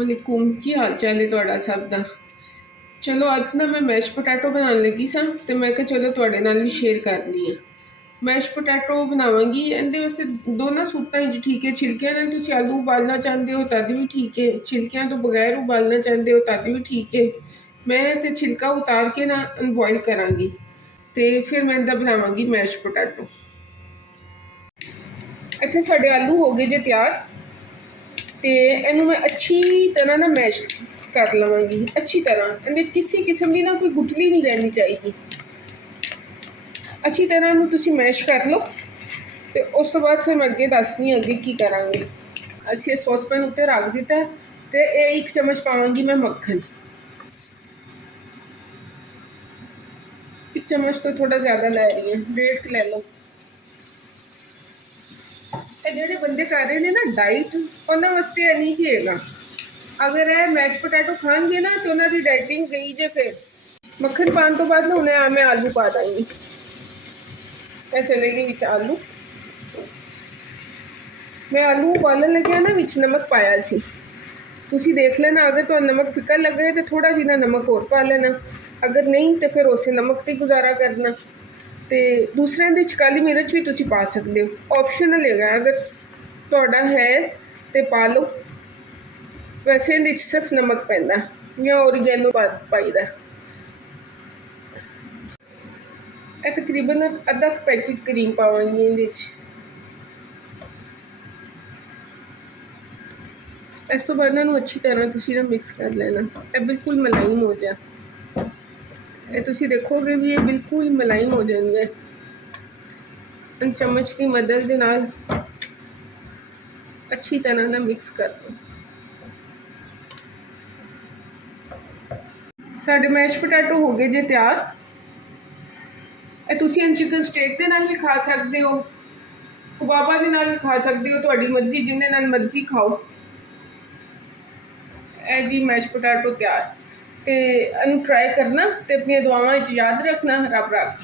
अस्सलामुअलैकुम की हाल चाल है तुहाडा सब दा। चलो अज ना मैं मैश पोटैटो बनाने लगी सा ते मैं कहा चलो तुहाडे नाल भी शेयर करनी है। मैश पोटैटो बनावांगी इहदे वास्ते दोनों सूरतां च ठीक है। छिलकियां नाल तुसीं आलू उबालना चाहते हो तद भी ठीक है, छिलकियां तो बगैर उबालना चाहते हो तद भी ठीक है। मैं ते छिलका उतार के ना अनबॉयल करांगी ते फिर मैं इहदा बनावांगी मैश पोटैटो। इत्थे साडे आलू हो गए जे तैयार तो इनू मैं अच्छी तरह ना मैश कर लवांगी। अच्छी तरह इहदे किसी किस्म की ना कोई गुठली नहीं रहनी चाहिए। अच्छी तरह इनू तुसीं मैश कर लो तो उस तो बाद फिर मैं अगे दसनी अगे की करांगे। अच्छे सॉसपैन उत्ते रख दिता है तो ये 1 चम्मच पावांगी मैं मक्खन। 1 चम्मच तो थोड़ा ज़्यादा लै रही है, 1.5 ले लो। ਜਿਹੜੇ ਬੰਦੇ ਕਰ ਰਹੇ ਨੇ ਨਾ ਡਾਈਟ ਉਹਨਾਂ ਵਾਸਤੇ ਇਹ ਨਹੀਂ ਹੈਗਾ। अगर ये मैश पोटैटो खाएंगे ना तो उन्होंने डाइटिंग गई जे। फिर मक्खन पाने तो बाद ना उन्हें मैं आलू पा देंगी। ऐ चलेगी विच आलू। मैं आलू उबालन लगे ना विच नमक पाया सी, तुसी देख लेना। अगर तो नमक फिक्का लगे तो थोड़ा जिना नमक और पा लेना, अगर नहीं तो फिर उस नमक से गुजारा करना। तो दूसरे इहदे च काली मिर्च भी तुसी पा सकते हो, ऑप्शनल है। अगर तुहाडा है तो पा लो, वैसे इहदे च सिर्फ नमक पैंदा या ओरिगैनो पाईदा। ये तकरीबन अद्धा पैकेट क्रीम पावांगी इहदे च। इस तो बाद इन्हूं अच्छी तरह तुसी ना मिक्स कर लेना। ये बिल्कुल मुलायम हो जाए, ये तुसी देखोगे भी ये बिल्कुल मुलायम हो जाएंगे। इन चम्मच की मदद दे नाल अच्छी तरह ना मिक्स कर लो। साडे मैश पोटैटो हो गए जे तैयार। तुसीं इन चिकन स्टेक के नाल भी खा सकते हो, कबाबा के नाल भी खा सकते हो, तुहाडी मर्जी जिन्ने नाल मर्जी खाओ। ए जी मैश पोटैटो तैयार। तो इनू ट्राई करना तो अपनी दुआवां याद रखना। रब रख।